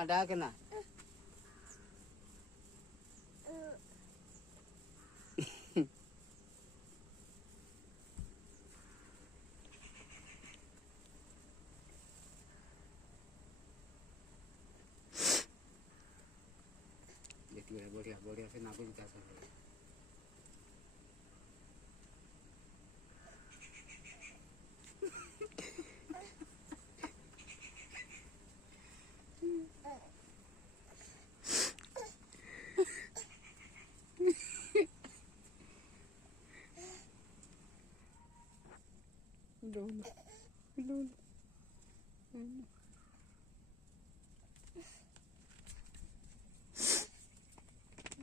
ada kena. Jadi boleh boleh saya nak pun tak sabar.